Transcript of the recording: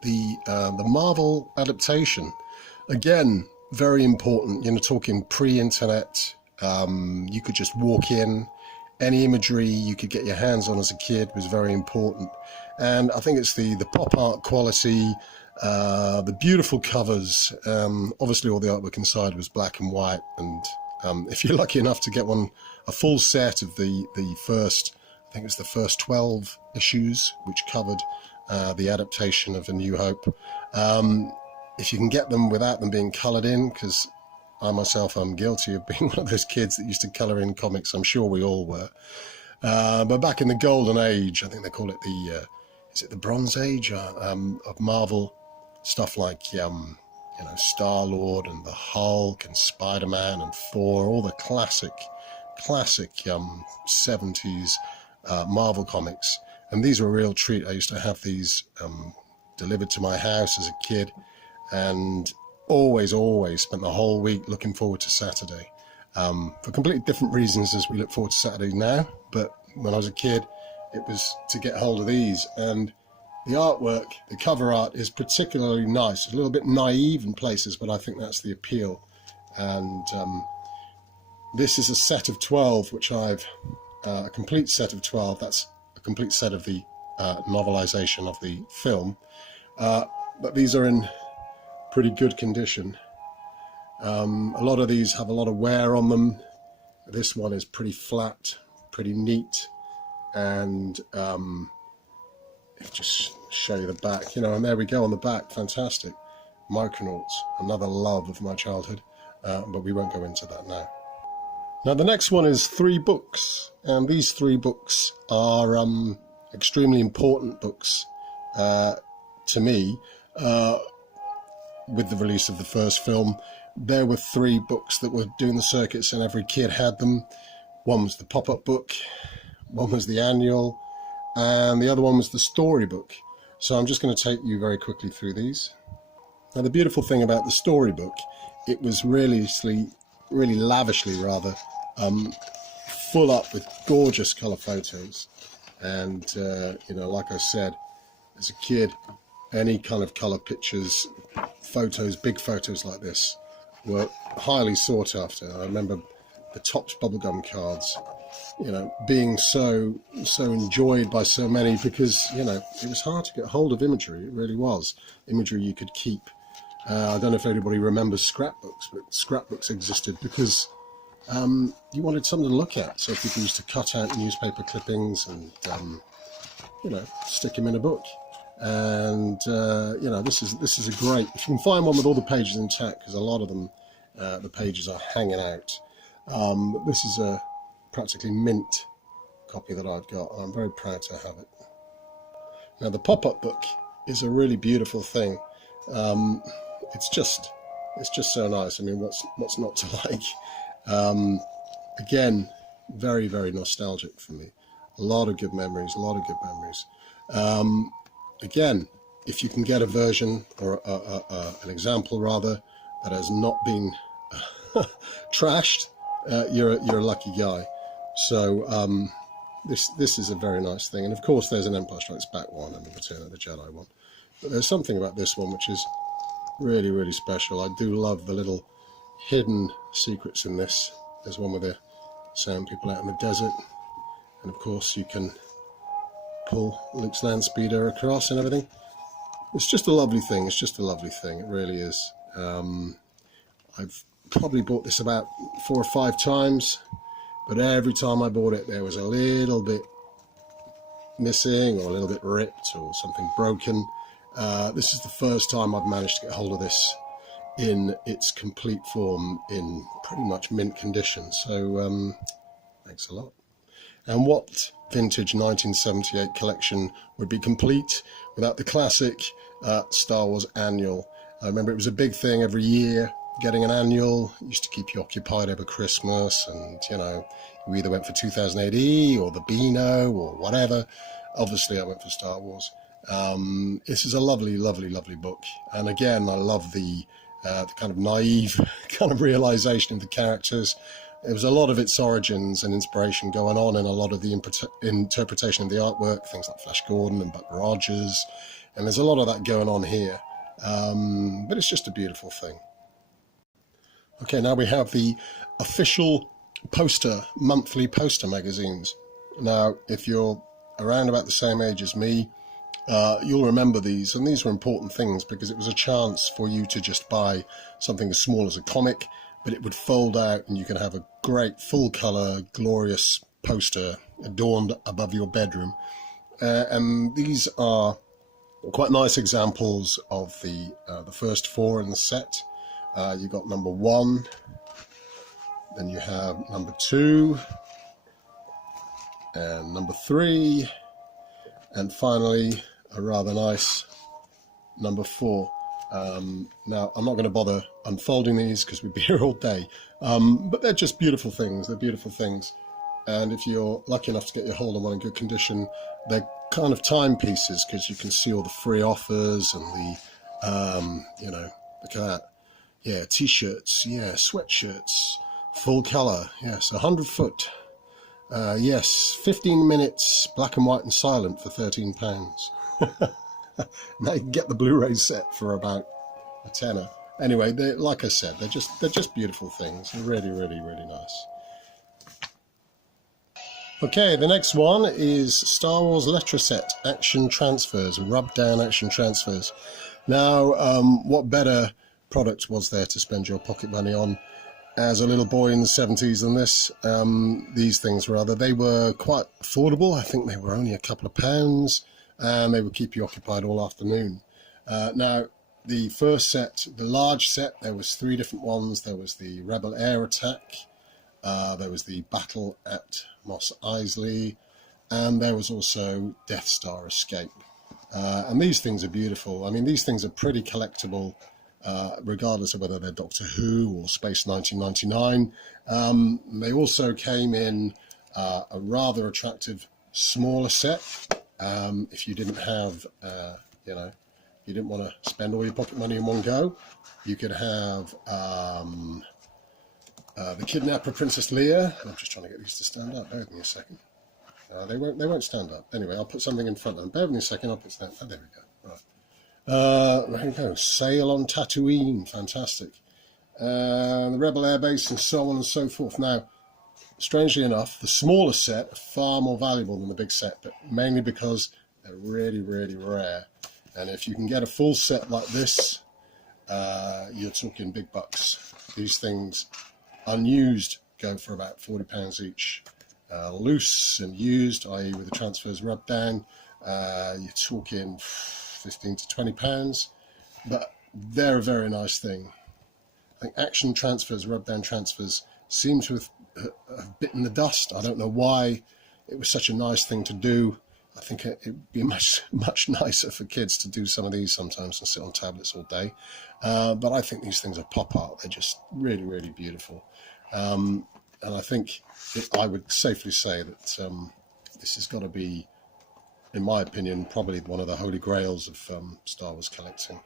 The Marvel adaptation, again, very important. You know, talking pre-internet, you could just walk in. Any imagery you could get your hands on as a kid was very important. And I think it's the pop art quality, the beautiful covers. Obviously, all the artwork inside was black and white. And if you're lucky enough to get a full set of the first, I think it was the first 12 issues, which covered the adaptation of A New Hope. If you can get them without them being coloured in, because I myself am guilty of being one of those kids that used to colour in comics. I'm sure we all were. But back in the golden age, I think they call it is it the Bronze Age of Marvel, stuff like Star-Lord and the Hulk and Spider-Man and Thor, all the classic 70s Marvel comics. And these were a real treat. I used to have these delivered to my house as a kid, and always spent the whole week looking forward to Saturday, for completely different reasons as we look forward to Saturday now. But when I was a kid, it was to get hold of these. And the artwork, the cover art, is particularly nice. It's a little bit naive in places, but I think that's the appeal. And this is a set of 12, which I've a complete set of 12. That's a complete set of the novelization of the film, but these are in pretty good condition. A lot of these have a lot of wear on them. This one is pretty flat, pretty neat, and just show you the back, and there we go on the back. Fantastic. Micronauts, another love of my childhood, but we won't go into that now. Now the next one is 3 books, and these 3 books are extremely important books to me. With the release of the first film, there were 3 books that were doing the circuits, and every kid had them. One was the pop-up book, one was the annual, and the other one was the storybook. So I'm just going to take you very quickly through these. Now the beautiful thing about the storybook, it was really lavishly full up with gorgeous colour photos. And like I said, as a kid, any kind of colour pictures, photos, big photos like this were highly sought after. I remember the Topps bubblegum cards, being so enjoyed by so many, because it was hard to get hold of imagery. It really was imagery you could keep. I don't know if anybody remembers scrapbooks, but scrapbooks existed because you wanted something to look at. So people used to cut out newspaper clippings and stick them in a book. And this is a great, if you can find one with all the pages intact, because a lot of them the pages are hanging out. This is a practically mint copy that I've got, and I'm very proud to have it. Now the pop-up book is a really beautiful thing. It's just so nice. I mean, what's not to like? Again, very, very nostalgic for me. A lot of good memories. Again, if you can get a version or an example rather that has not been trashed, you're a lucky guy. So this is a very nice thing. And of course, there's an Empire Strikes Back one and the Return of the Jedi one. But there's something about this one which is really, really special. I do love the little hidden secrets in this. There's one where they're sending people out in the desert, and of course you can pull Luke's land speeder across and everything. It's just a lovely thing. It really is. I've probably bought this about 4 or 5 times, but every time I bought it there was a little bit missing or a little bit ripped or something broken. This is the first time I've managed to get hold of this in its complete form, in pretty much mint condition. So thanks a lot. And what vintage 1978 collection would be complete without the classic Star Wars annual? I remember it was a big thing every year, getting an annual. It used to keep you occupied over Christmas, and you either went for 2000 AD or the Beano or whatever. Obviously I went for Star Wars. This is a lovely, lovely, lovely book, and again I love the kind of naive kind of realization of the characters. There was a lot of its origins and inspiration going on in a lot of the interpretation of the artwork, things like Flash Gordon and Buck Rogers, And there's a lot of that going on here, but it's just a beautiful thing. Okay, now we have the official monthly poster magazines. Now, if you're around about the same age as me, you'll remember these, and these were important things because it was a chance for you to just buy something as small as a comic, but it would fold out and you can have a great full colour, glorious poster adorned above your bedroom. And these are quite nice examples of the first four in the set. You got number 1, then you have number 2, and number 3, and finally a rather nice number 4. Now, I'm not going to bother unfolding these because we'd be here all day, but they're just beautiful things. They're beautiful things, and if you're lucky enough to get your hold of one in good condition, they're kind of timepieces because you can see all the free offers and the, you know, look at that. Yeah, t-shirts, yeah, sweatshirts, full colour, yes, 100 foot. Yes, 15 minutes, black and white and silent for £13. Now you can get the Blu-ray set for about a tenner. Anyway, like I said, they're just beautiful things. They're really, really, really nice. Okay, the next one is Star Wars Letter Set Action Transfers, rub down action transfers. Now, what better product was there to spend your pocket money on as a little boy in the 70s than this? These things, rather, they were quite affordable. I think they were only a couple of pounds, and they would keep you occupied all afternoon. Now, the first set, the large set, there was 3 different ones. There was the Rebel Air Attack, there was the Battle at Mos Eisley, and there was also Death Star Escape. And these things are beautiful. I mean, these things are pretty collectible, regardless of whether they're Doctor Who or Space 1999. They also came in a rather attractive smaller set. If you didn't have, you know, you didn't want to spend all your pocket money in one go, you could have the Kidnapper Princess Leia. I'm just trying to get these to stand up. Bear with me a second. They won't stand up. Anyway, I'll put something in front of them. Bear with me a second. I'll put that. Oh, there we go. Right. There you go. Sail on Tatooine. Fantastic. The Rebel Air Base and so on and so forth. Now, strangely enough, the smaller set are far more valuable than the big set, but mainly because they're really, really rare. And if you can get a full set like this, you're talking big bucks. These things, unused, go for about £40 each. Loose and used, i.e. with the transfers rubbed down, you're talking £15 to £20. But they're a very nice thing. I think action transfers, rub down transfers, seem to have bitten the dust. I don't know why it was such a nice thing to do. I think it'd be much nicer for kids to do some of these sometimes and sit on tablets all day. But I think these things are pop art. They're just really, really beautiful. And I think I would safely say that this has got to be, in my opinion, probably one of the holy grails of Star Wars collecting.